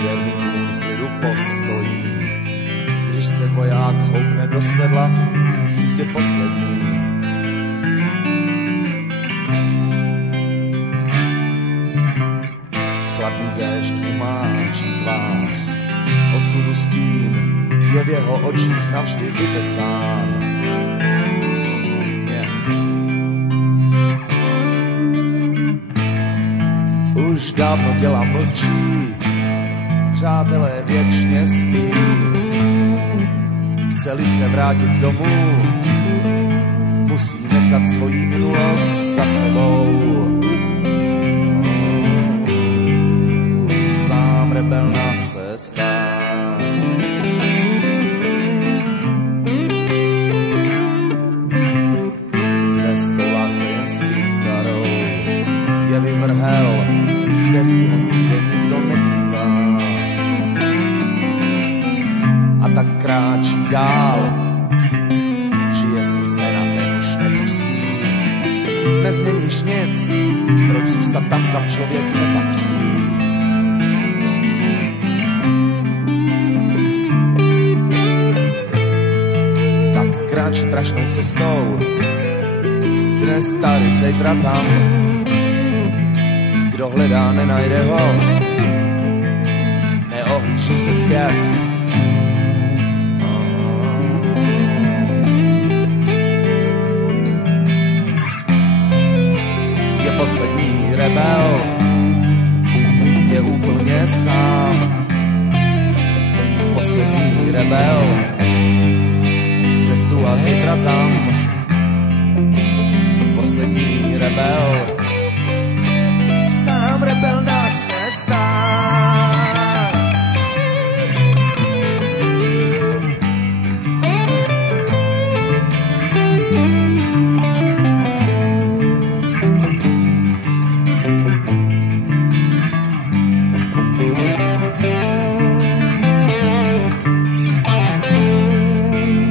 Věrný kůň v klidu postojí, když se voják houpne do sedla v jízdě poslední. Chladný déšť umáčí tvář, osudu s tím je v jeho očích navždy vytesán. Už dávno děla mlčí, přátelé věčně spí. Chce-li se vrátit domů, musí nechat svoji minulost za sebou. Sám rebel na cestách. Dnes toulá se jen s kytarou, je vyvrhel, který ho nikde nikdo nevítá. A tak kráčí dál, žije svůj sen a ten už nepustí. Nezměníš nic, proč zůstat tam, kam člověk nepatří. Tak kráčí prašnou cestou, dnes tady, zítra tam. Kdo hledá, nenajde ho, neohlíží se zpět. Je poslední rebel, je úplně sám. Poslední rebel, dnes tu a zítra tam. Poslední rebel, sám rebel na cestách.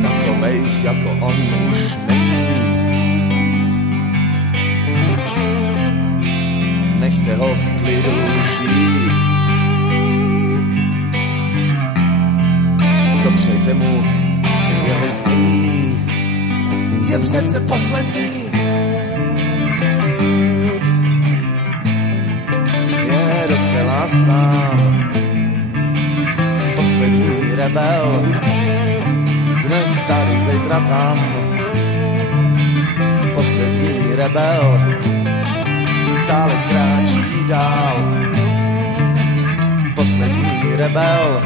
Takovejch jako on už není. Nechte ho v klidu žít. Dopřejte mu jeho snění, je přece poslední. Je docela sám, poslední rebel, dnes tady, zítra tam. Poslední rebel, stále kráčí dál. Poslední rebel,